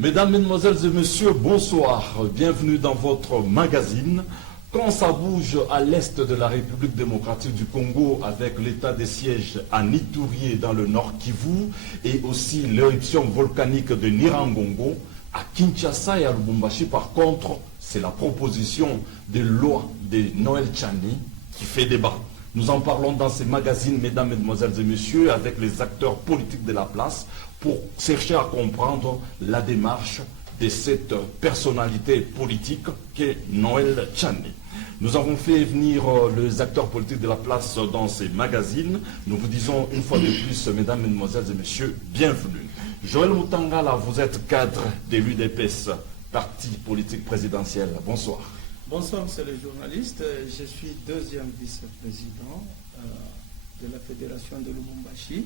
Mesdames, Mesdemoiselles et Messieurs, bonsoir. Bienvenue dans votre magazine. Quand ça bouge à l'est de la République démocratique du Congo avec l'état des sièges à Nituri dans le nord Kivu et aussi l'éruption volcanique de Nirangongo, à Kinshasa et à Lubumbashi par contre, c'est la proposition de loi de Noël Tchani qui fait débat. Nous en parlons dans ces magazines, mesdames, mesdemoiselles et messieurs, avec les acteurs politiques de la place pour chercher à comprendre la démarche de cette personnalité politique qu'est Noël Tchani. Nous avons fait venir les acteurs politiques de la place dans ces magazines. Nous vous disons une fois de plus, mesdames, mesdemoiselles et messieurs, bienvenue. Joël Mutangala, vous êtes cadre de l'UDPS, parti politique présidentiel. Bonsoir. Bonsoir, monsieur le journaliste. Je suis deuxième vice-président de la Fédération de Lubumbashi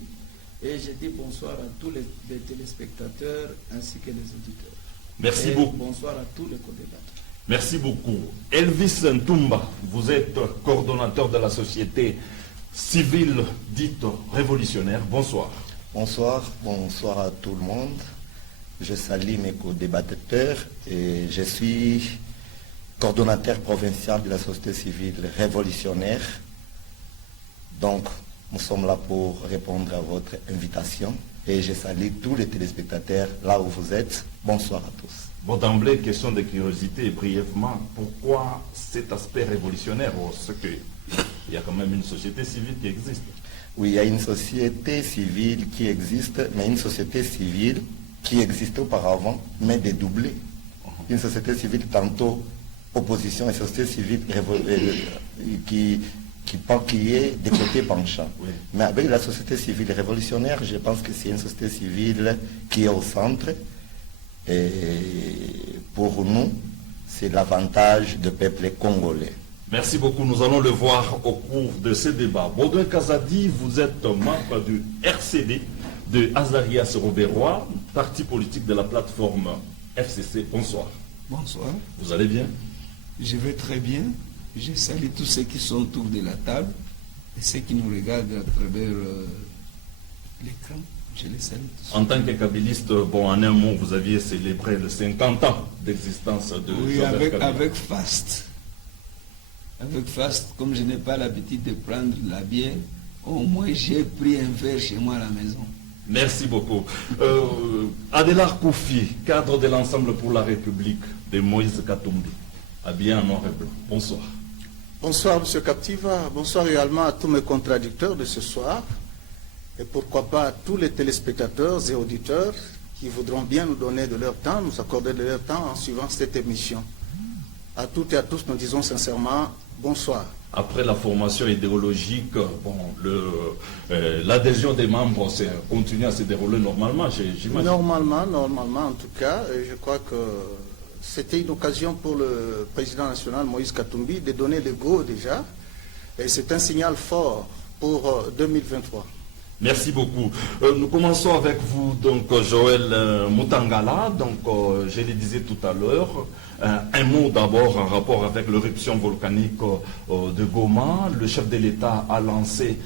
et je dis bonsoir à tous les téléspectateurs ainsi que les auditeurs. Merci beaucoup. Bonsoir à tous les co-débatteurs. Merci beaucoup. Elvis Ntumba, vous êtes coordonnateur de la société civile dite révolutionnaire. Bonsoir. Bonsoir, bonsoir à tout le monde. Je salue mes co-débatteurs et je suis coordonnateur provincial de la société civile révolutionnaire. Donc, nous sommes là pour répondre à votre invitation et je salue tous les téléspectateurs là où vous êtes. Bonsoir à tous. Bon, d'emblée, question de curiosité, brièvement, pourquoi cet aspect révolutionnaire? Parce qu'il y a quand même une société civile qui existe. Oui, il y a une société civile qui existe, mais une société civile qui existait auparavant, mais dédoublée. Une société civile tantôt opposition et société civile qui est des côtés penchants. Oui. Mais avec la société civile révolutionnaire, je pense que c'est une société civile qui est au centre. Et pour nous, c'est l'avantage du peuple congolais. Merci beaucoup. Nous allons le voir au cours de ce débat. Baudouin Kazadi, vous êtes membre du RCD de Azarias Robert-Roy, parti politique de la plateforme FCC. Bonsoir. Bonsoir. Vous allez bien? Je vais très bien. Je salue tous ceux qui sont autour de la table et ceux qui nous regardent à travers l'écran. Je les salue tous. En tant que kabiliste, bon, en un mot, vous aviez célébré les 50 ans d'existence de oui, avec faste. Avec faste, comme je n'ai pas l'habitude de prendre la bière, au moins j'ai pris un verre chez moi à la maison. Merci beaucoup. Adélard Koufi, cadre de l'Ensemble pour la République de Moïse Katumbi, habillé en noir et blanc. Bonsoir. Bonsoir, M. Captiva. Bonsoir également à tous mes contradicteurs de ce soir. Et pourquoi pas à tous les téléspectateurs et auditeurs qui voudront bien nous donner de leur temps, nous accorder de leur temps en suivant cette émission. À toutes et à tous, nous disons sincèrement bonsoir. Après la formation idéologique, bon, l'adhésion des membres continue à se dérouler normalement, j'imagine. Normalement, en tout cas, je crois que c'était une occasion pour le président national Moïse Katumbi de donner le go déjà. Et c'est un signal fort pour 2023. Merci beaucoup. Nous commençons avec vous, donc Joël Mutangala. Donc, je le disais tout à l'heure, un mot d'abord en rapport avec l'éruption volcanique de Goma. Le chef de l'État a lancé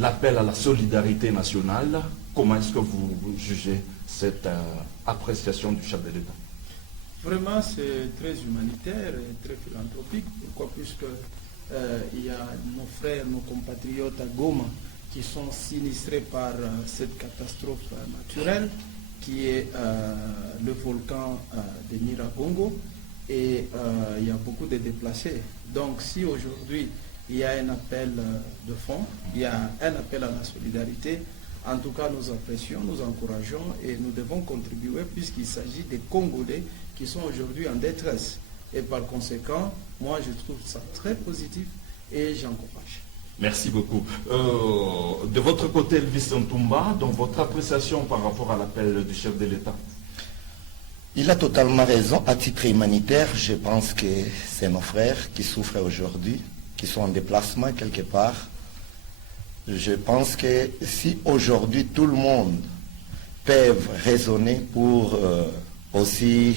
l'appel à la solidarité nationale. Comment est-ce que vous jugez cette appréciation du chef de l'État? Vraiment, c'est très humanitaire et très philanthropique. Pourquoi? Puisque il y a nos frères, nos compatriotes à Goma qui sont sinistrés par cette catastrophe naturelle qui est le volcan de Nyiragongo et il y a beaucoup de déplacés. Donc si aujourd'hui il y a un appel de fonds, il y a un appel à la solidarité, en tout cas nous apprécions, nous encourageons et nous devons contribuer puisqu'il s'agit des Congolais qui sont aujourd'hui en détresse. Et par conséquent, moi je trouve ça très positif et j'encourage. Merci beaucoup. De votre côté, Elvis Ntumba, donc votre appréciation par rapport à l'appel du chef de l'État? Il a totalement raison. À titre humanitaire, je pense que c'est nos frères qui souffrent aujourd'hui, qui sont en déplacement quelque part. Je pense que si aujourd'hui tout le monde peut raisonner pour aussi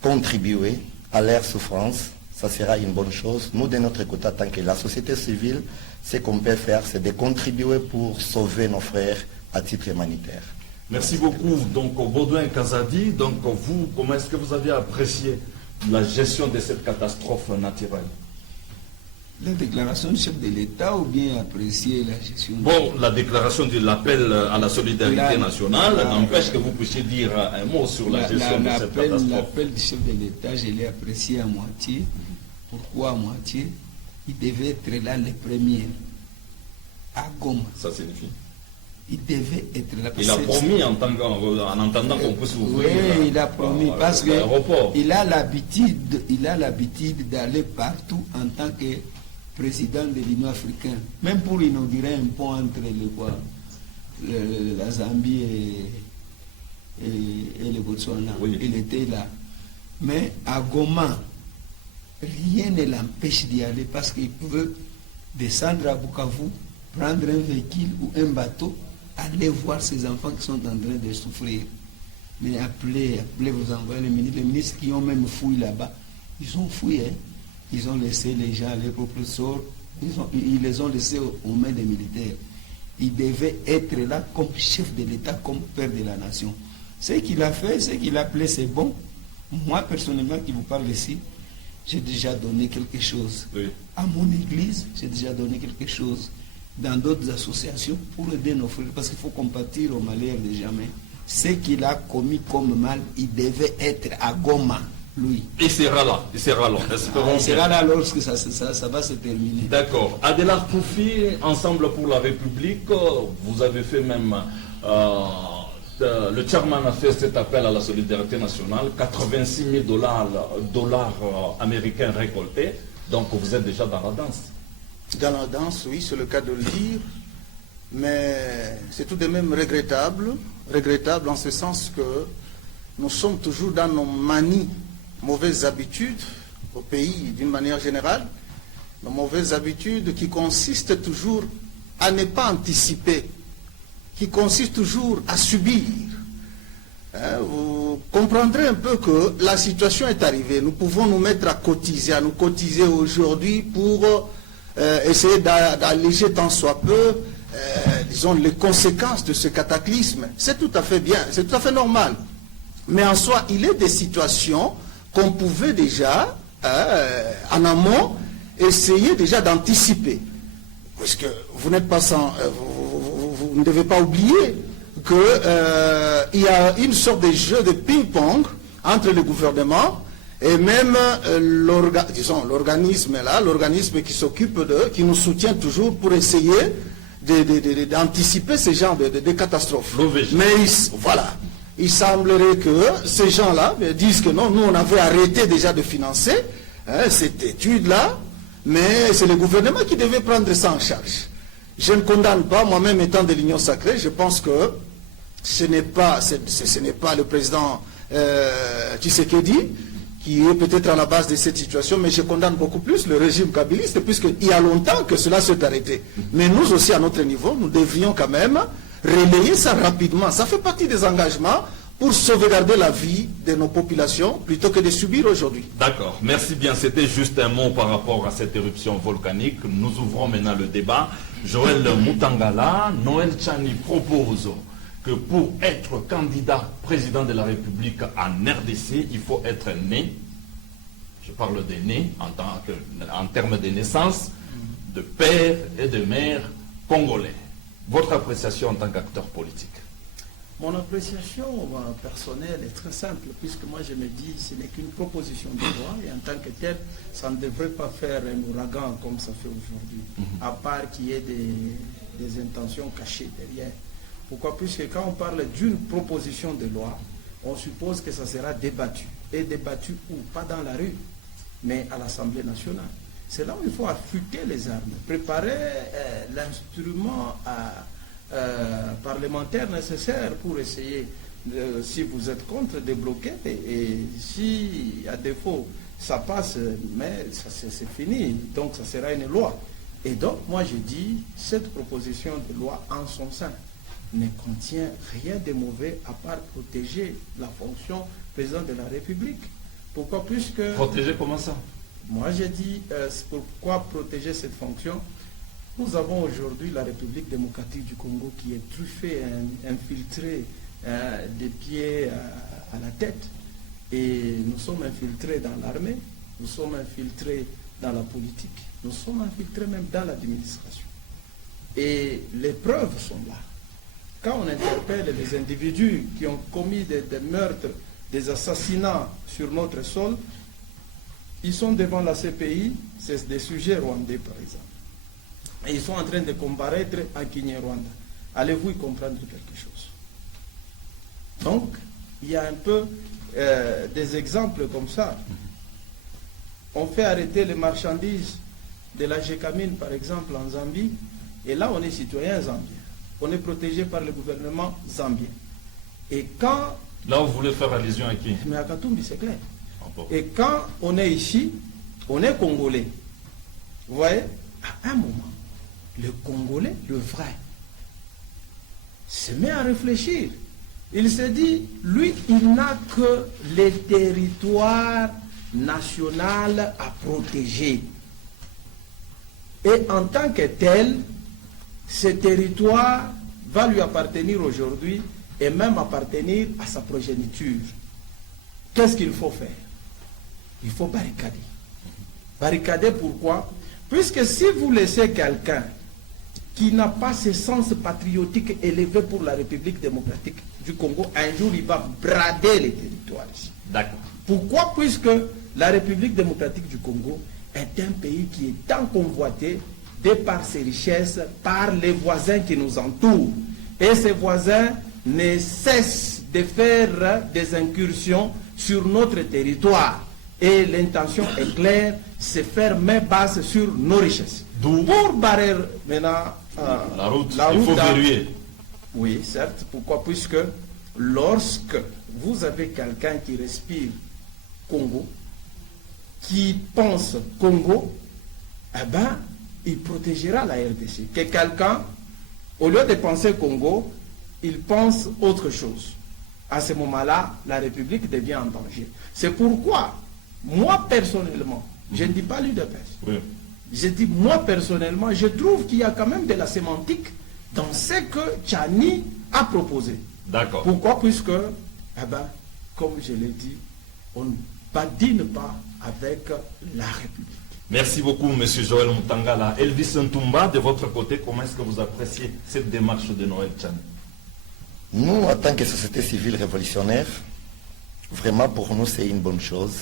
contribuer à leur souffrance, ça sera une bonne chose. Nous, de notre côté, tant que la société civile, ce qu'on peut faire, c'est de contribuer pour sauver nos frères à titre humanitaire. Merci beaucoup. Donc, Baudouin Kazadi, donc vous, comment est-ce que vous avez apprécié la gestion de cette catastrophe naturelle? La déclaration du chef de l'État ou bien apprécier la gestion? Bon, la déclaration de l'appel à la solidarité nationale n'empêche que vous puissiez dire un mot sur la gestion de cette catastrophe. L'appel du chef de l'État, je l'ai apprécié à moitié. Pourquoi à moitié? Il devait être là le premier, à Goma. Ça signifie? Il devait être là. Il a promis en entendant qu'on puisse ouvrir. Oui, il a promis parce qu'il a l'aéroport. l'habitude d'aller partout en tant que président de l'Union africaine. Même pour inaugurer un pont entre la Zambie et le Botswana. Oui. Il était là. Mais à Goma, rien ne l'empêche d'y aller parce qu'il peut descendre à Bukavu, prendre un véhicule ou un bateau, aller voir ses enfants qui sont en train de souffrir. Mais appelez, vous envoyez les ministres qui ont même fouillé là-bas. Ils ont fouillé, hein. Ils ont laissé les gens, les professeurs, ils les ont laissés aux mains des militaires. Il devait être là comme chef de l'État, comme père de la nation. Ce qu'il a fait, ce qu'il a appelé, c'est bon. Moi, personnellement, qui vous parle ici, j'ai déjà donné quelque chose. Oui. À mon église, j'ai déjà donné quelque chose. Dans d'autres associations, pour aider nos frères, parce qu'il faut compatir au malheur des gens. Ce qu'il a commis comme mal, il devait être à Goma, lui. Il sera là. Il sera là lorsque ça va se terminer. D'accord. Adélard Koufi, Ensemble pour la République, vous avez fait même... le chairman a fait cet appel à la solidarité nationale, 86 000 dollars américains récoltés. Donc vous êtes déjà dans la danse. Dans la danse, oui, c'est le cas de le dire. Mais c'est tout de même regrettable en ce sens que nous sommes toujours dans nos manies, mauvaises habitudes au pays d'une manière générale, nos mauvaises habitudes qui consistent toujours à ne pas anticiper, qui consistent toujours à subir. Vous comprendrez un peu que la situation est arrivée. Nous pouvons nous mettre à nous cotiser aujourd'hui pour essayer d'alléger tant soit peu, disons, les conséquences de ce cataclysme. C'est tout à fait bien, c'est tout à fait normal. Mais en soi, il est des situations qu'on pouvait déjà, en amont, essayer déjà d'anticiper. Parce que vous n'êtes pas sans... vous ne devez pas oublier qu'il y a une sorte de jeu de ping-pong entre le gouvernement et même l'organisme là, l'organisme qui s'occupe qui nous soutient toujours pour essayer d'anticiper ces genres de catastrophes. Mais voilà, il semblerait que ces gens-là disent que non, nous on avait arrêté déjà de financer cette étude-là, mais c'est le gouvernement qui devait prendre ça en charge. Je ne condamne pas, moi-même étant de l'Union sacrée, je pense que ce n'est pas le président Tshisekedi qui est peut-être à la base de cette situation, mais je condamne beaucoup plus le régime kabiliste, puisqu'il y a longtemps que cela s'est arrêté. Mais nous aussi, à notre niveau, nous devrions quand même relayer ça rapidement. Ça fait partie des engagements pour sauvegarder la vie de nos populations, plutôt que de subir aujourd'hui. D'accord, merci bien. C'était juste un mot par rapport à cette éruption volcanique. Nous ouvrons maintenant le débat. Joël Moutangala, Noël Tchani propose que pour être candidat président de la République en RDC, il faut être né, je parle des nés en termes de naissance, de père et de mère congolais. Votre appréciation en tant qu'acteur politique? Mon appréciation personnelle est très simple, puisque moi je me dis ce n'est qu'une proposition de loi, et en tant que telle, ça ne devrait pas faire un ouragan comme ça fait aujourd'hui, à part qu'il y ait des intentions cachées derrière. Pourquoi? Puisque quand on parle d'une proposition de loi, on suppose que ça sera débattu. Et débattu où? Pas dans la rue, mais à l'Assemblée nationale. C'est là où il faut affûter les armes, préparer l'instrument parlementaire nécessaire pour essayer, si vous êtes contre, de bloquer. Et si, à défaut, ça passe, mais c'est fini. Donc, ça sera une loi. Et donc, moi, je dis, cette proposition de loi en son sein ne contient rien de mauvais à part protéger la fonction président de la République. Pourquoi? Puisque... Protéger comment ça? Moi, j'ai dit, pourquoi protéger cette fonction? Nous avons aujourd'hui la République démocratique du Congo qui est truffée, infiltrée des pieds à la tête. Et nous sommes infiltrés dans l'armée, nous sommes infiltrés dans la politique, nous sommes infiltrés même dans l'administration. Et les preuves sont là. Quand on interpelle les individus qui ont commis des meurtres, des assassinats sur notre sol, ils sont devant la CPI, c'est des sujets rwandais par exemple. Et ils sont en train de comparaître à Kinyarwanda. Allez-vous y comprendre quelque chose? Donc, il y a un peu des exemples comme ça. On fait arrêter les marchandises de la Gécamine, par exemple, en Zambie, et là, on est citoyen zambien. On est protégé par le gouvernement zambien. Et quand... Là, vous voulez faire allusion à qui? Mais à Katumbi, c'est clair. Ah bon. Et quand on est ici, on est Congolais. Vous voyez, à un moment, le Congolais, le vrai, se met à réfléchir. Il se dit, lui, il n'a que les territoires nationaux à protéger. Et en tant que tel, ce territoire va lui appartenir aujourd'hui et même appartenir à sa progéniture. Qu'est-ce qu'il faut faire? Il faut barricader. Barricader pourquoi? Puisque si vous laissez quelqu'un qui n'a pas ce sens patriotique élevé pour la République démocratique du Congo, un jour il va brader les territoires ici. D'accord. Pourquoi? Puisque la République démocratique du Congo est un pays qui est tant convoité de par ses richesses, par les voisins qui nous entourent. Et ces voisins ne cessent de faire des incursions sur notre territoire. Et l'intention est claire, c'est faire main basse sur nos richesses. D'où pour barrer maintenant la route, il faut verrouiller. Oui, certes. Pourquoi? Puisque lorsque vous avez quelqu'un qui respire Congo, qui pense Congo, eh ben, il protégera la RDC. Que quelqu'un, au lieu de penser Congo, il pense autre chose. À ce moment-là, la République devient en danger. C'est pourquoi, moi personnellement, je ne dis pas l'UDPS, Oui. je dis moi personnellement, je trouve qu'il y a quand même de la sémantique dans ce que Tchani a proposé. D'accord. Pourquoi? Puisque, eh ben, comme je l'ai dit, on ne badine pas avec la République. Merci beaucoup, M. Joël Mutangala. Elvis Ntumba, de votre côté, comment est-ce que vous appréciez cette démarche de Noël Tchani? Nous, en tant que société civile révolutionnaire, vraiment pour nous, c'est une bonne chose.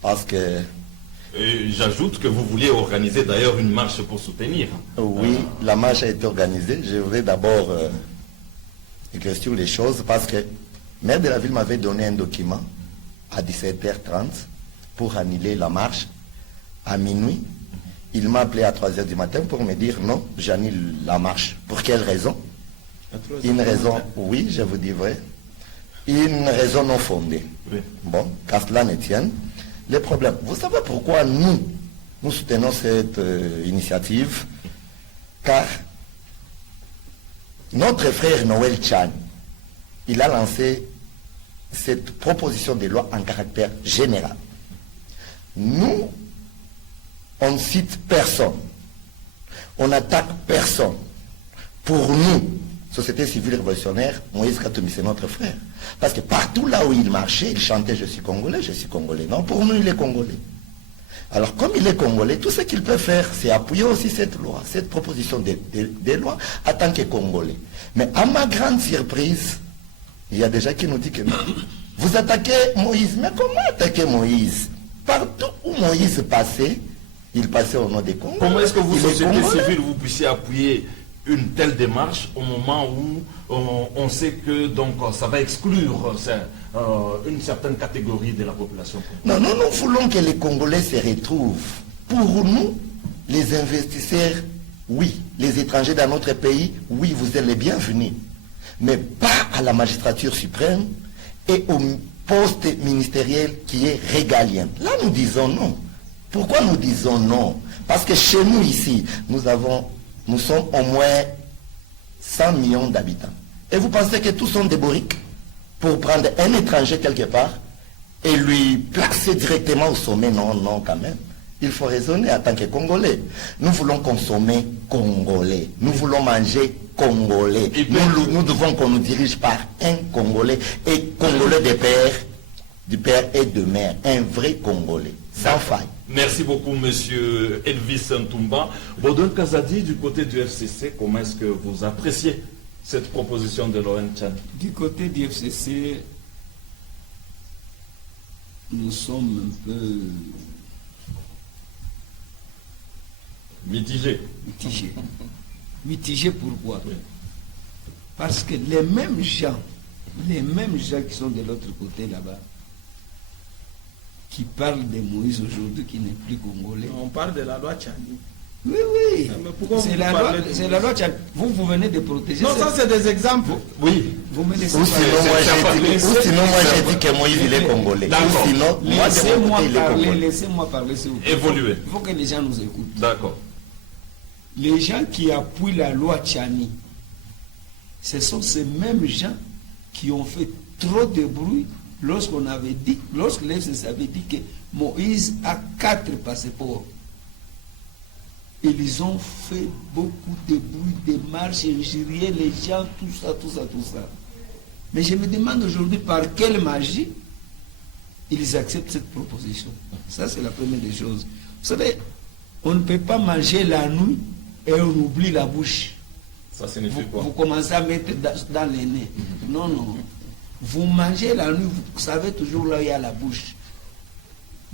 Parce que... Et j'ajoute que vous vouliez organiser d'ailleurs une marche pour soutenir. Oui, la marche a été organisée. Je voudrais d'abord éclaircir les choses parce que le maire de la ville m'avait donné un document à 17h30 pour annuler la marche à minuit. Il m'a appelé à 3h du matin pour me dire non, j'annule la marche. Pour quelle raison? Une raison, oui, je vous dis vrai. Une raison non fondée. Oui. Bon, qu'à cela ne tienne. Le problème, vous savez pourquoi nous soutenons cette initiative? Car notre frère Noël Tchani, il a lancé cette proposition de loi en caractère général. Nous, on ne cite personne. On n'attaque personne. Pour nous, société civile révolutionnaire, Moïse Katumbi, c'est notre frère. Parce que partout là où il marchait, il chantait « Je suis Congolais, je suis Congolais ». Non, pour nous, il est Congolais. Alors, comme il est Congolais, tout ce qu'il peut faire, c'est appuyer aussi cette loi, cette proposition de loi, en tant que Congolais. Mais à ma grande surprise, il y a des gens qui nous disent que non. Vous attaquez Moïse. Mais comment attaquer Moïse? Partout où Moïse passait, il passait au nom des Congolais. Comment est-ce que vous, Il est société Congolais. civile, vous puissiez appuyer une telle démarche au moment où on sait que donc, ça va exclure une certaine catégorie de la population? Non, nous voulons que les Congolais se retrouvent. Pour nous, les investisseurs, oui. Les étrangers dans notre pays, oui, vous êtes les bienvenus. Mais pas à la magistrature suprême et au poste ministériel qui est régalien. Là, nous disons non. Pourquoi nous disons non? Parce que chez nous ici, nous sommes au moins 100 millions d'habitants. Et vous pensez que tous sont des bourriques pour prendre un étranger quelque part et lui placer directement au sommet? Non, non, quand même. Il faut raisonner en tant que Congolais. Nous voulons consommer congolais. Nous voulons manger congolais. Nous devons qu'on nous dirige par un Congolais et Congolais du père et de mère. Un vrai Congolais, sans faille. Merci beaucoup, monsieur Elvis Ntumba. Baudouin Kazadi, du côté du FCC, comment est-ce que vous appréciez cette proposition de Laurent Tchani? Du côté du FCC, nous sommes un peu mitigé. Mitigé pourquoi? Oui. Parce que les mêmes gens qui sont de l'autre côté là-bas, qui parlent de Moïse aujourd'hui, qui n'est plus congolais. On parle de la loi Tchani. Oui, oui. Mais pourquoi C'est vous la parlez loi, de c'est la loi Tchani. Vous venez de protéger. Non, ça c'est des exemples. Oui. Vous me laissez Ou sinon, moi j'ai dit que Moïse il est congolais. D'accord. Ou sinon, moi de mon côté il est congolais. Laissez-moi parler, s'il vous plaît. Évoluer. Il faut que les gens nous écoutent. D'accord. Les gens qui appuient la loi Tchani, ce sont ces mêmes gens qui ont fait trop de bruit lorsque l'FCC avait dit que Moïse a 4 passeports. Ils ont fait beaucoup de bruit, des marches, injurier les gens, tout ça. Mais je me demande aujourd'hui par quelle magie ils acceptent cette proposition. Ça, c'est la première des choses. Vous savez, on ne peut pas manger la nuit et on oublie la bouche. Ça signifie quoi? Vous commencez à mettre dans les nez. Non. Vous mangez la nuit, vous savez toujours là où il y a la bouche.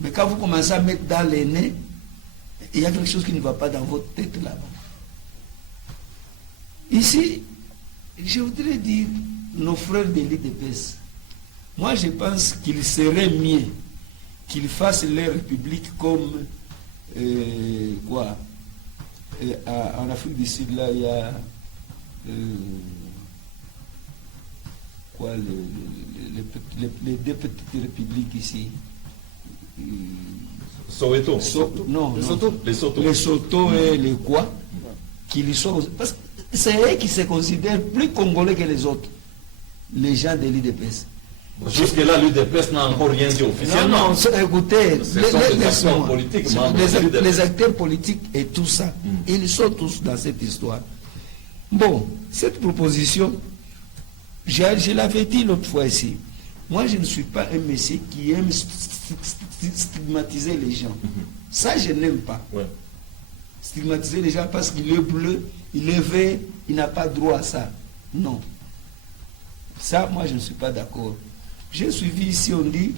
Mais quand vous commencez à mettre dans les nez, il y a quelque chose qui ne va pas dans votre tête là-bas. Ici, je voudrais dire, nos frères de l'IDPS, moi je pense qu'il serait mieux qu'ils fassent leur république comme en Afrique du Sud, là, il y a les deux petites républiques ici. Soweto. Les Soto et les quoi qu'ils sont. Parce que c'est eux qui se considèrent plus congolais que les autres, les gens de l'IDPS. Jusque-là, l'UDPS n'a encore rien dit officiellement. Non, écoutez, les acteurs politiques et tout ça, ils sont tous dans cette histoire. Bon, cette proposition, je l'avais dit l'autre fois ici, moi je ne suis pas un monsieur qui aime stigmatiser les gens. Ça, je n'aime pas. Ouais. Stigmatiser les gens parce qu'il est bleu, il est vert, il n'a pas droit à ça. Non. Ça, moi, je ne suis pas d'accord. J'ai suivi ici, on dit,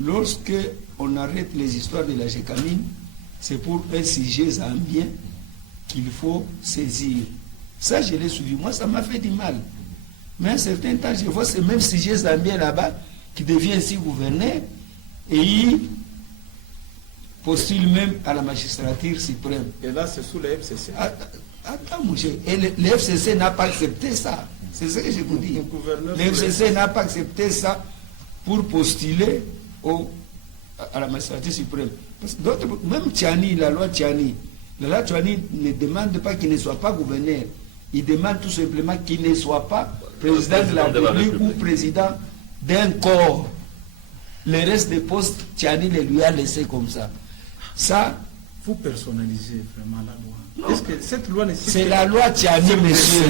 lorsque on arrête les histoires de la gécamine, c'est pour un sujet zambien qu'il faut saisir. Ça, je l'ai suivi. Moi, ça m'a fait du mal. Mais à un certain temps, je vois ce même sujet zambien là-bas qui devient ainsi gouverneur et il postule même à la magistrature suprême. Et là, c'est sous le FCC. Attends, mon cher. Et le FCC n'a pas accepté ça. C'est ce que je vous dis. Le FCC n'a pas accepté ça pour postuler à la magistrature suprême. Parce que même Tchani, la loi Tchani ne demande pas qu'il ne soit pas gouverneur. Il demande tout simplement qu'il ne soit pas président de la République ou président d'un corps. Le reste des postes, Tchani le lui a laissé comme ça. Ça, vous personnalisez vraiment la loi. Est-ce que cette loi c'est la loi Tchani, monsieur.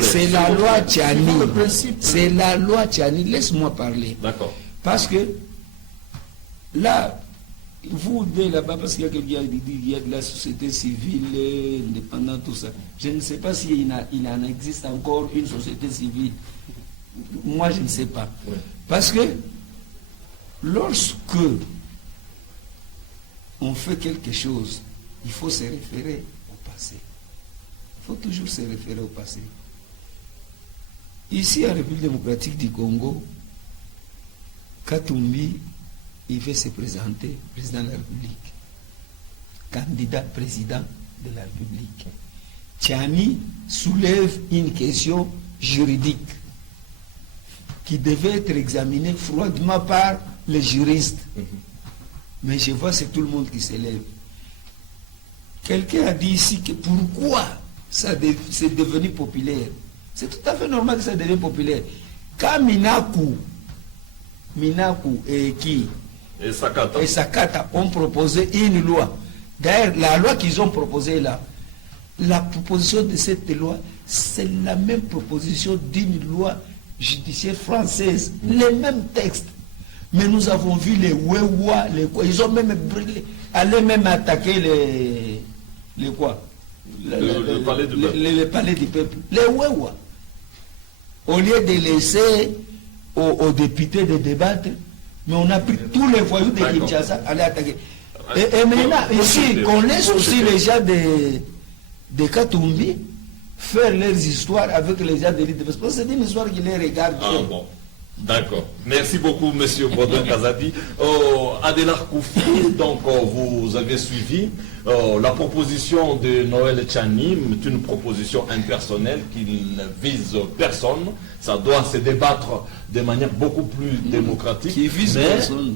C'est la loi Tchani. C'est la loi Tchani. Laisse-moi parler. D'accord. Parce que là, vous deux là-bas, parce qu'il y a quelqu'un qui dit qu'il y a de la société civile, indépendante, tout ça. Je ne sais pas s'il en existe encore une société civile. Moi, je ne sais pas. Oui. Parce que lorsque on fait quelque chose, il faut se référer au passé. Il faut toujours se référer au passé. Ici, en République démocratique du Congo, Katumbi, il veut se présenter président de la République, candidat président de la République. Tchani soulève une question juridique qui devait être examinée froidement par les juristes. Mais je vois c'est tout le monde qui s'élève. Quelqu'un a dit ici que pourquoi c'est devenu populaire. C'est tout à fait normal que ça devienne populaire. Quand Minaku et qui Et Sakata. et Sakata ont proposé une loi. D'ailleurs, la loi qu'ils ont proposée là, la proposition de cette loi, c'est la même proposition d'une loi judiciaire française, les mêmes textes. Mais nous avons vu les Wewa, ils ont même brûlé, allaient même attaquer les quoi, Le palais du peuple. le palais du peuple, les Wewa. Au lieu de laisser aux députés de débattre, mais on a pris tous les voyous de D'accord. Kinshasa à aller attaquer. Et maintenant, ici, qu'on laisse aussi les gens de Katumbi faire leurs histoires avec les gens de l'île. Parce que c'est une histoire qui les regarde. Ah bon, d'accord. Merci beaucoup, monsieur Baudouin Kazadi. Adélard Koufi, donc vous avez suivi la proposition de Noël Tchanim, est une proposition impersonnelle qui ne vise personne. Ça doit se débattre de manière beaucoup plus démocratique. Qui vise mais personne.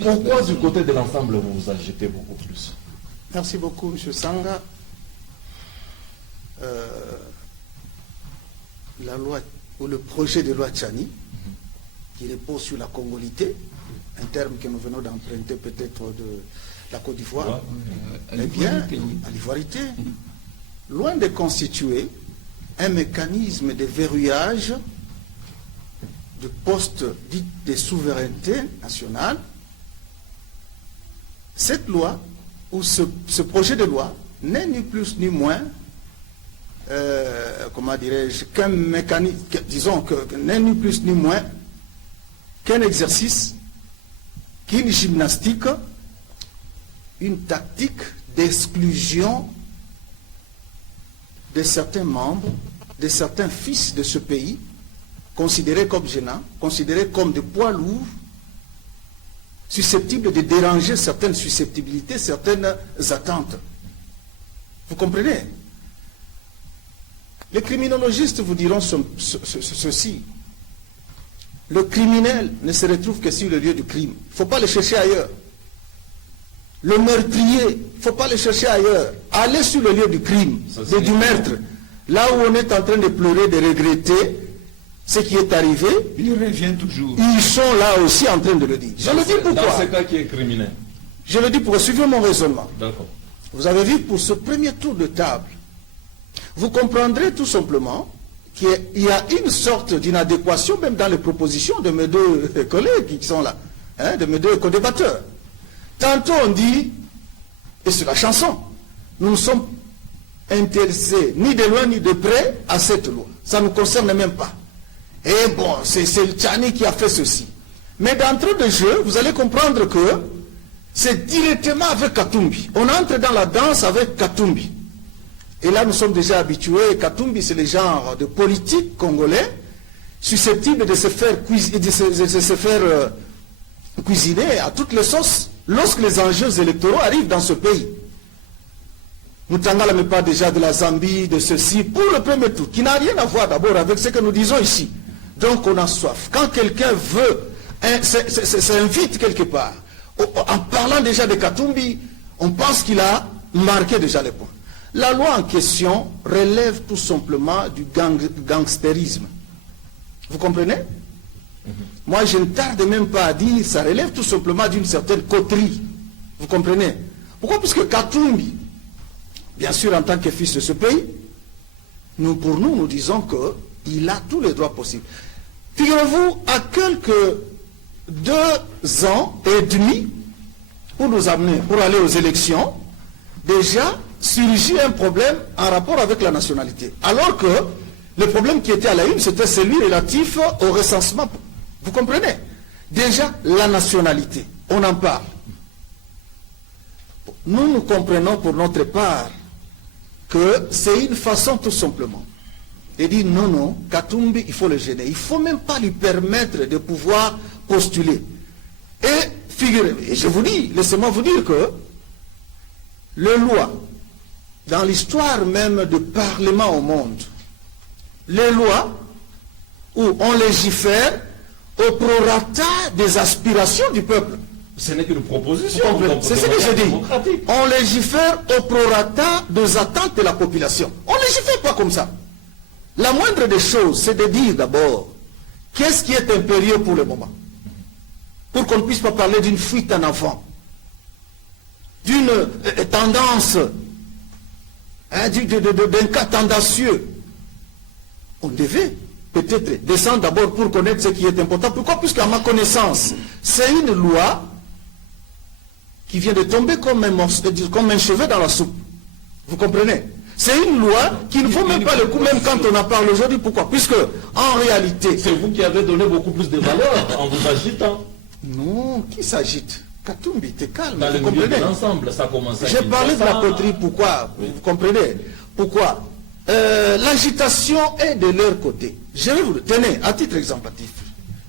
pourquoi du côté de l'ensemble vous vous agitez beaucoup plus? Merci beaucoup, M. Sanga. La loi ou le projet de loi Tchani, qui repose sur la congolité, un terme que nous venons d'emprunter peut-être de la Côte d'Ivoire, eh bien, à l'ivoirité, loin de constituer un mécanisme de verrouillage du poste dit de souveraineté nationale, cette loi ou ce projet de loi n'est ni plus ni moins, comment dirais-je, qu'un mécanisme, disons que n'est ni plus ni moins qu'un exercice, qu'une gymnastique, une tactique d'exclusion de certains membres, de certains fils de ce pays, considérés comme gênants, considérés comme des poids lourds, susceptibles de déranger certaines susceptibilités, certaines attentes. Vous comprenez? Les criminologistes vous diront ceci. Le criminel ne se retrouve que sur le lieu du crime. Il ne faut pas le chercher ailleurs. Le meurtrier, il ne faut pas le chercher ailleurs. Allez sur le lieu du crime, du meurtre. Là où on est en train de pleurer, de regretter ce qui est arrivé, il revient toujours. Ils sont là aussi en train de le dire. Je le dis pourquoi. Dans ce cas qui est criminel. Je le dis pour suivre mon raisonnement. D'accord. Vous avez vu, pour ce premier tour de table, vous comprendrez tout simplement qu'il y a une sorte d'inadéquation même dans les propositions de mes deux collègues qui sont là, hein, de mes deux co-débatteurs. Tantôt on dit, et c'est la chanson, nous ne sommes intéressés ni de loin ni de près à cette loi. Ça ne nous concerne même pas. Et bon, c'est le Tchani qui a fait ceci. Mais d'entrée de jeu, vous allez comprendre que c'est directement avec Katumbi. On entre dans la danse avec Katumbi. Et là, nous sommes déjà habitués. Katumbi, c'est le genre de politique congolais susceptible de se faire, cuisiner à toutes les sauces lorsque les enjeux électoraux arrivent dans ce pays. Moutangala ne parle déjà de la Zambie, de ceci, pour le premier tour, qui n'a rien à voir d'abord avec ce que nous disons ici. Donc on a soif. Quand quelqu'un veut, s'invite quelque part, en parlant déjà de Katumbi, on pense qu'il a marqué déjà les points. La loi en question relève tout simplement du gangstérisme. Vous comprenez? Moi, je ne tarde même pas à dire, ça relève tout simplement d'une certaine coterie. Vous comprenez? Pourquoi? Puisque Katumbi, bien sûr, en tant que fils de ce pays, pour nous, nous disons qu'il a tous les droits possibles. Figurez-vous, à quelques 2 ans et demi pour nous amener, pour aller aux élections, déjà surgit un problème en rapport avec la nationalité. Alors que le problème qui était à la une, c'était celui relatif au recensement. Vous comprenez? Déjà, la nationalité, on en parle. Nous, nous comprenons pour notre part que c'est une façon tout simplement de dire non, non, Katumbi, il faut le gêner. Il ne faut même pas lui permettre de pouvoir postuler. Et figurez-vous, et je vous dis, laissez-moi vous dire que les lois, dans l'histoire même du Parlement au monde, les lois où on légifère au prorata des aspirations du peuple. Ce n'est qu'une proposition. C'est ce que je dis. On légifère au prorata des attentes de la population. On ne légifère pas comme ça. La moindre des choses, c'est de dire d'abord, qu'est-ce qui est impérieux pour le moment? pour qu'on ne puisse pas parler d'une fuite en avant, d'une tendance, d'un cas tendancieux. On devait peut-être descendre d'abord pour connaître ce qui est important. Pourquoi? Puisqu'à ma connaissance, c'est une loi qui vient de tomber comme un cheveu dans la soupe. Vous comprenez? C'est une loi qui ne vaut même pas le coup, même quand on en parle aujourd'hui. Pourquoi? Puisque, en réalité... C'est vous qui avez donné beaucoup plus de valeur en vous agitant. Non, qui s'agite? Katumbi, t'es calme, Dans vous le milieu de comprenez? l'ensemble, ça commence à... J'ai parlé de la poterie, pourquoi? Vous comprenez? Pourquoi? L'agitation est de leur côté. Je vais vous le tenez, à titre exemplatif.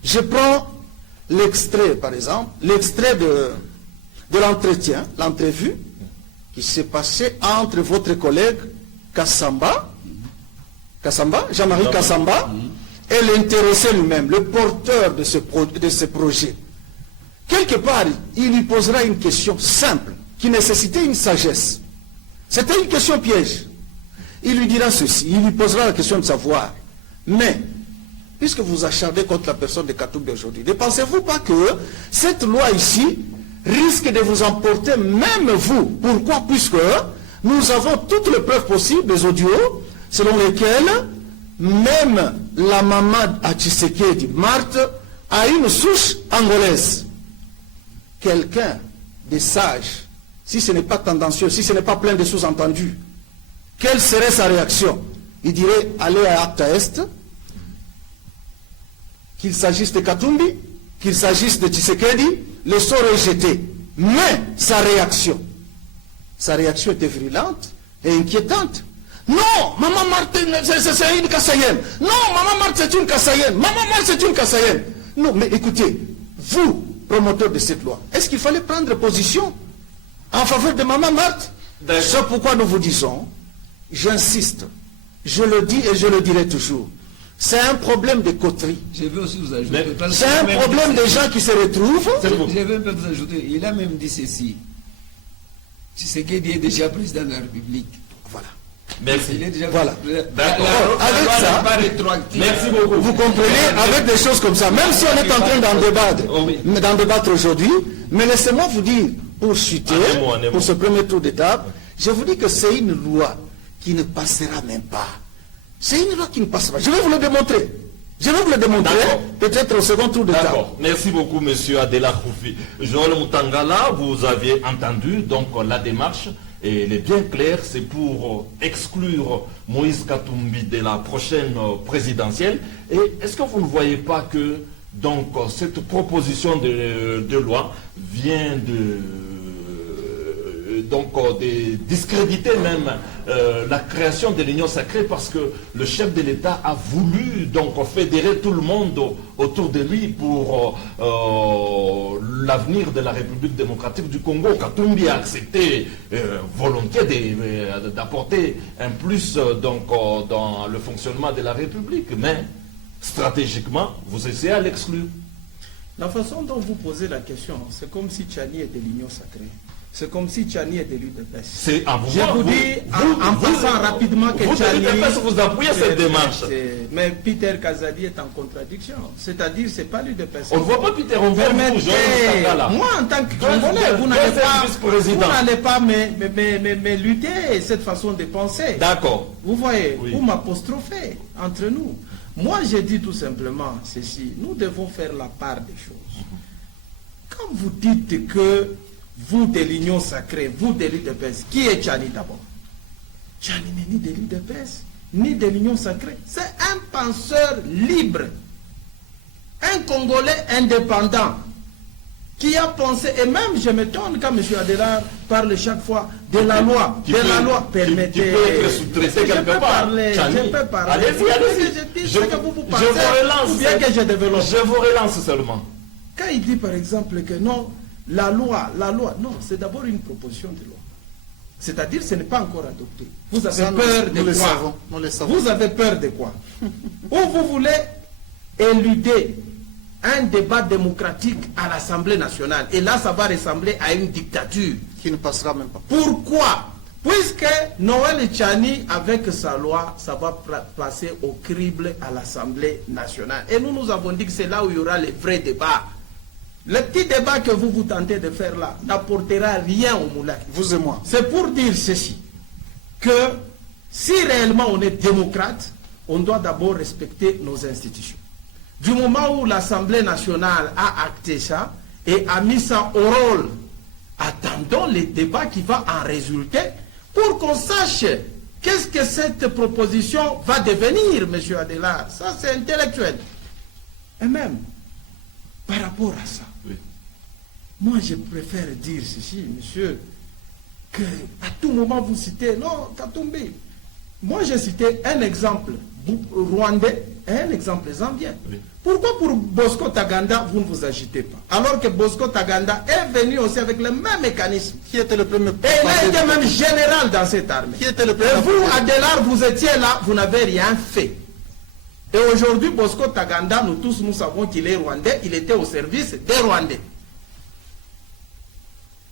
Je prends l'extrait, par exemple, l'extrait de l'entretien, l'entrevue, qui s'est passé entre votre collègue Kassamba, Jean-Marie Kassamba, et l'intéressé lui-même, le porteur de ce projet. Quelque part, il lui posera une question simple, qui nécessitait une sagesse. C'était une question piège. Il lui dira ceci, il lui posera la question de savoir, mais, puisque vous acharnez contre la personne de Katumbi aujourd'hui, ne pensez-vous pas que cette loi ici risque de vous emporter même vous? Pourquoi? Puisque nous avons toutes les preuves possibles, des audios, selon lesquels même la maman à Tshisekedi, Marthe, a une souche angolaise. Quelqu'un de sage, si ce n'est pas tendancieux, si ce n'est pas plein de sous-entendus, quelle serait sa réaction? Il dirait, allez à Acta Est, qu'il s'agisse de Katumbi, qu'il s'agisse de Tshisekedi, le sort est jeté. Mais sa réaction était virulente et inquiétante. Non, maman Marthe, c'est une Kassaïenne. Non, maman Marthe, c'est une Kassaïenne. Maman Marthe, c'est une Kassaïenne. Non, mais écoutez, vous, promoteurs de cette loi, est-ce qu'il fallait prendre position en faveur de maman Marthe? C'est pourquoi nous vous disons, j'insiste, je le dis et je le dirai toujours, c'est un problème de coterie. Je vais aussi vous ajouter. C'est un problème des gens qui se retrouvent. Je vais même vous ajouter. Il a même dit ceci. Tshisekedi est déjà président de la République. Voilà. Merci. Il est déjà Voilà. Avec ça, Merci beaucoup. Vous comprenez, avec des choses comme ça, même si on est en train d'en débattre aujourd'hui, mais laissez-moi vous dire, pour chuter, pour ce premier tour d'étape, je vous dis que c'est une loi qui ne passera même pas. C'est une loi qui ne passera pas. Je vais vous le démontrer. Je vais vous le démontrer, peut-être au second tour d'étape. D'accord. Merci beaucoup, monsieur Adela Koufi. Joël Moutangala, vous aviez entendu donc la démarche. Et elle est bien claire, c'est pour exclure Moïse Katumbi de la prochaine présidentielle. Et est-ce que vous ne voyez pas que donc cette proposition de loi vient de discréditer même la création de l'Union sacrée, parce que le chef de l'État a voulu donc fédérer tout le monde autour de lui pour l'avenir de la République démocratique du Congo. Katumbi a accepté volontiers d'apporter un plus dans le fonctionnement de la République, mais stratégiquement, vous essayez à l'exclure. La façon dont vous posez la question, c'est comme si Tchani était l'Union sacrée. C'est comme si Tchani était l'UDPS. C'est à vous. Je vous dis en passant rapidement que Tchani... Vous appuyez cette démarche. Mais Peter Kazadi est en contradiction. C'est-à-dire, c'est pas l'UDPS. On ne voit pas Peter, on voit vous. Moi, en tant que Congolais, vous n'allez pas me lutter cette façon de penser. D'accord. Vous voyez, vous m'apostrophez entre nous. Moi, je dis tout simplement ceci. Nous devons faire la part des choses. Quand vous dites que vous de l'Union sacrée, vous de l'UDPS, qui est Tchani d'abord? Tchani n'est ni de l'UDPS, ni de l'Union sacrée. C'est un penseur libre, un Congolais indépendant, qui a pensé, et même je m'étonne quand M. Adela parle chaque fois de la loi, permettez. Qui peut être sous-traité quelque part. Je peux parler. Allez-y. Je vous vous relance. Ou bien que je développe. Je vous relance seulement. Quand il dit par exemple que non, la loi, non, c'est d'abord une proposition de loi. C'est-à-dire ce n'est pas encore adopté. Vous avez peur de quoi? Nous le savons. Vous avez peur de quoi? Ou vous voulez éluder un débat démocratique à l'Assemblée nationale. Et là, ça va ressembler à une dictature. Qui ne passera même pas. Pourquoi? Puisque Noël Tchani, avec sa loi, ça va passer au crible à l'Assemblée nationale. Et nous avons dit que c'est là où il y aura les vrais débats. Le petit débat que vous tentez de faire là n'apportera rien au moulin. Vous et moi. C'est pour dire ceci, que si réellement on est démocrate, on doit d'abord respecter nos institutions. Du moment où l'Assemblée nationale a acté ça et a mis ça au rôle, attendons les débats qui vont en résulter pour qu'on sache qu'est-ce que cette proposition va devenir, M. Adélard. Ça, c'est intellectuel. Et même, par rapport à ça, Oui. moi, je préfère dire ceci, monsieur, que à tout moment vous citez, non, Katumbi. Moi, j'ai cité un exemple rwandais et un exemple zambien. Oui. Pourquoi pour Bosco Taganda, vous ne vous agitez pas? Alors que Bosco Taganda est venu aussi avec le même mécanisme. Qui était le premier? Et il a été même général dans cette armée. Qui était le Et premier? vous, Adélard, vous étiez là, vous n'avez rien fait. Et aujourd'hui, Bosco Taganda, nous tous, nous savons qu'il est rwandais, il était au service des Rwandais.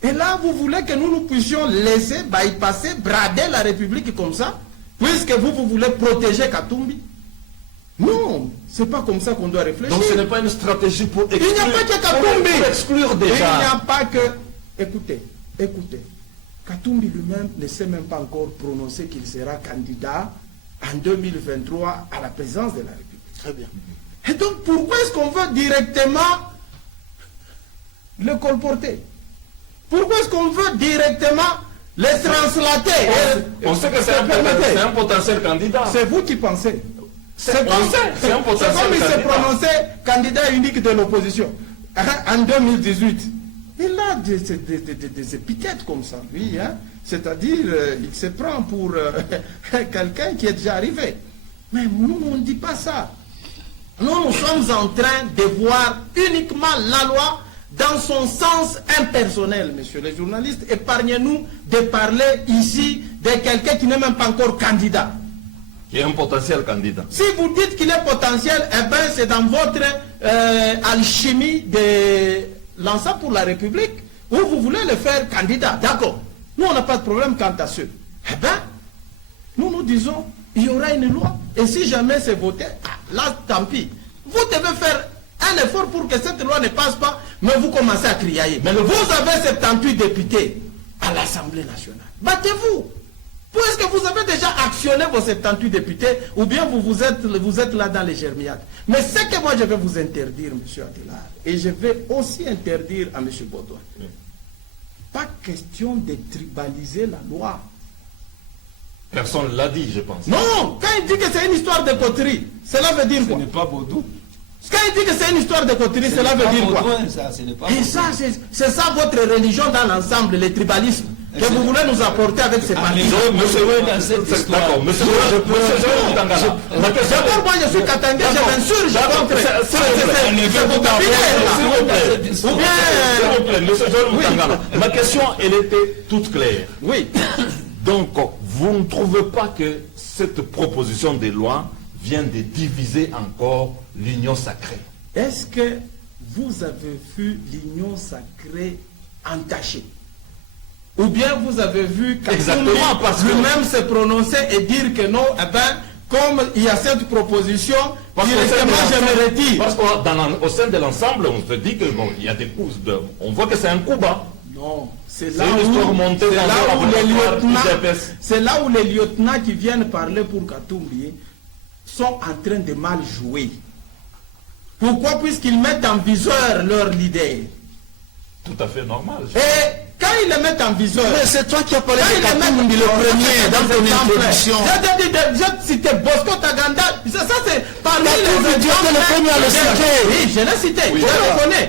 Et là, vous voulez que nous puissions laisser bypasser, brader la République comme ça, puisque vous voulez protéger Katumbi? Non, c'est pas comme ça qu'on doit réfléchir. Donc ce n'est pas une stratégie pour Il n'y a pas que Katumbi. pour exclure déjà. Il n'y a pas que... Écoutez. Katumbi lui-même ne s'est même pas encore prononcé qu'il sera candidat en 2023 à la présidence de la République. Très bien. Et donc pourquoi est-ce qu'on veut directement le colporter? Pourquoi est-ce qu'on veut directement le translater? On sait que c'est un potentiel candidat. C'est vous qui pensez. C'est un potentiel comme il s'est candidat. prononcé candidat unique de l'opposition en 2018. Il a des épithètes comme ça, lui. Hein? C'est-à-dire, il se prend pour quelqu'un qui est déjà arrivé. Mais nous, on ne dit pas ça. Nous sommes en train de voir uniquement la loi dans son sens impersonnel, messieurs les journalistes. Épargnez-nous de parler ici de quelqu'un qui n'est même pas encore candidat. Qui est un potentiel candidat. Si vous dites qu'il est potentiel, eh bien c'est dans votre alchimie de l'ensemble pour la République où vous voulez le faire candidat. D'accord. Nous, on n'a pas de problème quant à ceux. Eh bien, nous disons, il y aura une loi. Et si jamais c'est voté, là, tant pis. Vous devez faire un effort pour que cette loi ne passe pas, mais vous commencez à crier. Mais vous avez 78 députés à l'Assemblée nationale. Battez-vous. Est-ce que vous avez déjà actionné vos 78 députés ou bien vous êtes là dans les germiades? Mais ce que moi je vais vous interdire, M. Adélard, et je vais aussi interdire à M. Baudouin, pas question de tribaliser la loi. Personne ne l'a dit, je pense. Non, quand il dit que c'est une histoire de coterie, cela veut dire Ce quoi? n'est pas Baudou. Quand il dit que c'est une histoire de coterie, cela veut dire quoi? Et ça, c'est ça votre religion dans l'ensemble, le tribalisme, que vous voulez nous apporter avec ces partis. D'accord, monsieur Mutangana. D'abord, moi je suis Katanga, je m'insurge contre ce vocabulaire-là. S'il vous plaît, monsieur Mutangana. Ma question, elle était toute claire. Oui. Donc, vous ne trouvez pas que cette proposition de loi vient de diviser encore l'union sacrée? Est-ce que vous avez vu l'union sacrée entachée? Ou bien vous avez vu Exactement, parce que lui-même se prononcer et dire que non, eh ben, comme il y a cette proposition, directement je me retire. Parce qu'au sein de l'ensemble, on se dit que bon, il y a des coups on voit que c'est un coup bas. Non, c'est là où les lieutenants qui viennent parler pour Katumbi sont en train de mal jouer. Pourquoi? Puisqu'ils mettent en viseur leur leader. Tout à fait normal. Et quand ils le mettent en viseur... Mais c'est toi qui as parlé de Katumbi le premier dans ton introduction. J'ai cité Bosco Taganda. Ça c'est parmi les exemples. Le premier à le citer. Oui, je l'ai cité, je le connais.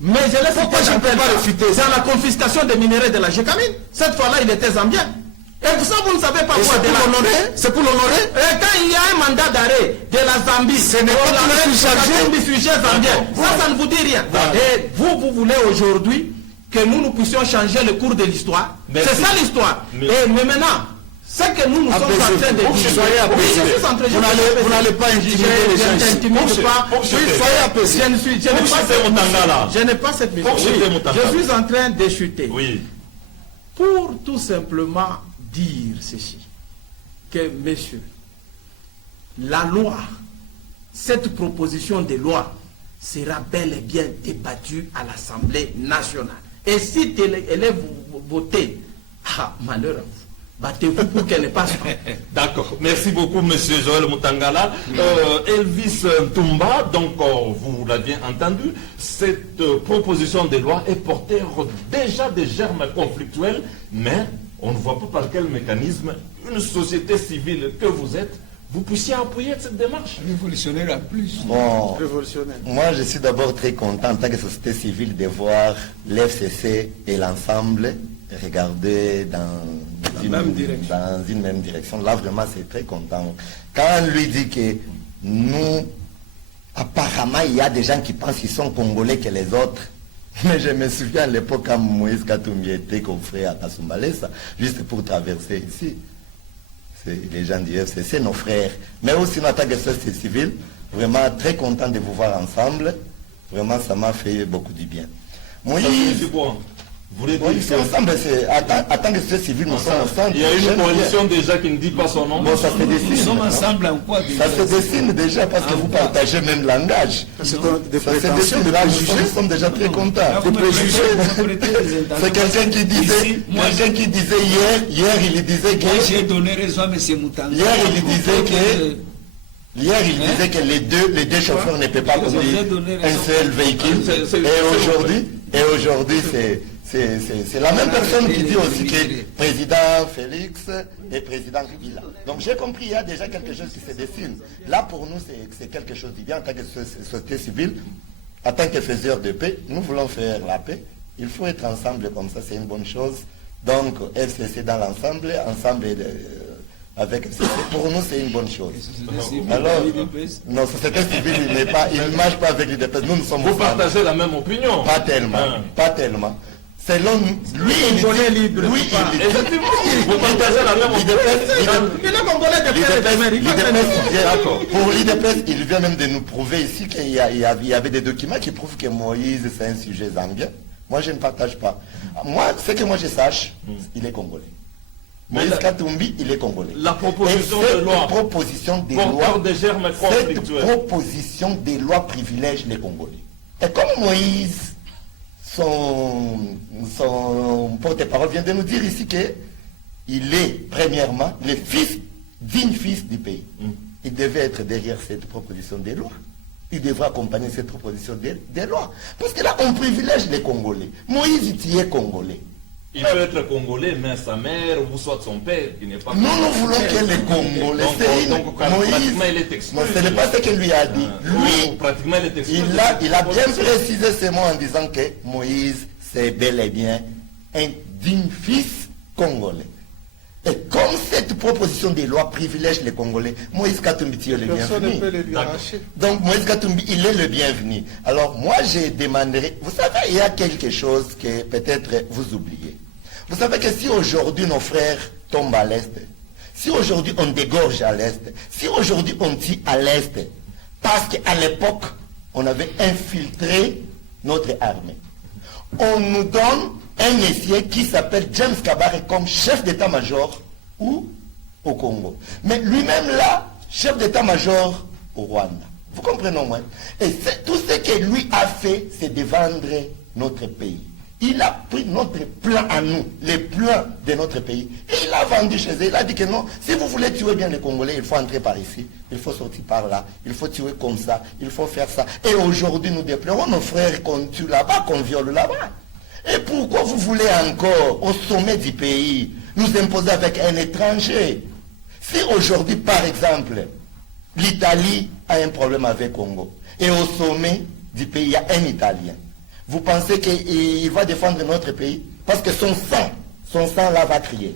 Mais je l'ai cité. Pourquoi je ne peux pas le citer? C'est la confiscation des minerais de la Gécamine. Cette fois-là, il était zambien. Et ça, vous ne savez pas quoi. C'est pour l'honorer. Et quand il y a un mandat d'arrêt de la Zambie, ce n'est pas pour le sujet zambien. Ça ne vous dit rien. Et vous voulez aujourd'hui que nous puissions changer le cours de l'histoire. C'est ça l'histoire. Mais maintenant, ce que nous sommes en train de dire. Vous n'allez pas intimider les gens. Soyez apaisés. Je n'ai pas cette mission. Je suis en train de chuter. Oui. Pour tout simplement dire ceci, que messieurs, la loi, cette proposition de loi sera bel et bien débattue à l'Assemblée nationale. Et si elle est votée, malheur à vous. Battez-vous pour qu'elle ne passe pas. D'accord. Merci beaucoup, M. Joël Mutangala. Elvis Ntumba, donc vous l'aviez entendu, cette proposition de loi est porteur déjà des germes conflictuels, mais on ne voit pas par quel mécanisme une société civile que vous êtes, vous puissiez appuyer cette démarche. Révolutionnaire en plus. Bon, Révolutionnaire. moi je suis d'abord très content en tant que société civile de voir l'FCC et l'ensemble regarder dans une même direction. Là vraiment c'est très content. Quand on lui dit que nous, apparemment il y a des gens qui pensent qu'ils sont congolais que les autres. Mais je me souviens à l'époque quand Moïse Katumbi était confrère à Kasumbalesa, juste pour traverser ici. C'est les gens du FCC, nos frères. Mais aussi en tant que société civile, vraiment très content de vous voir ensemble. Vraiment, ça m'a fait beaucoup du bien. Moïse, vous voulez oui, dire c'est ensemble, en tant que société civile, nous sommes ensemble. Il y a une coalition déjà qui ne dit pas son nom. Bon, ça se dessine. Nous sommes ensemble en quoi déjà? Ça se dessine déjà parce que vous partagez même langage. C'est des Ça se prétentions, dessine des là, préjugés. nous sommes déjà très contents. Vous me préjugés. prêtez des intentions. C'est quelqu'un qui disait, hier il disait que... Moi j'ai donné raison à M. Moutanga. Hier il disait que les deux chauffeurs ne peuvent pas conduire un seul véhicule. Et aujourd'hui, c'est la même personne qui dit aussi que président Félix et président Kabila. Donc j'ai compris, il y a déjà quelque chose qui se dessine. Là pour nous, c'est quelque chose de bien en tant que société civile, en tant que faiseur de paix. Nous voulons faire la paix. Il faut être ensemble comme ça, c'est une bonne chose. Donc FCC dans l'ensemble, avec FCC, pour nous c'est une bonne chose. Alors, nos sociétés civiles, il ne marche pas avec l'IDPS. Nous sommes Vous partagez la même opinion? Pas tellement. Selon lui, il est libre. Effectivement, vous partagez la même opinion. Il est congolais de faire pour l'IDPS, il vient même de nous prouver ici qu'il y avait des documents qui prouvent que Moïse c'est un sujet zambien. Moi je ne partage pas. Moi, ce que moi je sache, il est congolais. Moïse Katumbi, il est congolais. La proposition de loi, cette proposition de loi privilège les Congolais. Et comme Moïse, son porte-parole vient de nous dire ici qu'il est, premièrement, le digne fils du pays. Il devait être derrière cette proposition de loi. Il devrait accompagner cette proposition de loi. Parce que là, on privilège les Congolais. Moïse, il est congolais. Il peut être congolais, mais sa mère ou soit son père qui n'est pas congolais. Nous voulons que les Congolais. Pratiquement, il est exclu. Ce n'est pas ce qu'il lui a dit. Lui, pratiquement, il est exclu. Il a bien précisé ce mot en disant que Moïse, c'est bel et bien un digne fils congolais. Et comme cette proposition de loi privilège les Congolais, Moïse Katumbi est le bienvenu. Personne ne peut le lui arracher. Donc Moïse Katumbi, il est le bienvenu. Alors moi, je demanderai, vous savez, il y a quelque chose que peut-être vous oubliez. Vous savez que si aujourd'hui nos frères tombent à l'Est, si aujourd'hui on dégorge à l'Est, si aujourd'hui on tue à l'Est, parce qu'à l'époque, on avait infiltré notre armée, on nous donne un messier qui s'appelle James Kabare comme chef d'état-major au Congo. Mais lui-même là, chef d'état-major au Rwanda. Vous comprenez moins? Et tout ce que lui a fait, c'est de vendre notre pays. Il a pris notre plan à nous, les plans de notre pays, et il a vendu chez eux. Il a dit que non, si vous voulez tuer bien les Congolais, il faut entrer par ici, il faut sortir par là, il faut tuer comme ça, il faut faire ça. Et aujourd'hui, nous déplorons nos frères qu'on tue là-bas, qu'on viole là-bas. Et pourquoi vous voulez encore, au sommet du pays, nous imposer avec un étranger? Si aujourd'hui, par exemple, l'Italie a un problème avec Congo, et au sommet du pays, il y a un Italien, vous pensez qu'il va défendre notre pays? Parce que son sang là va crier.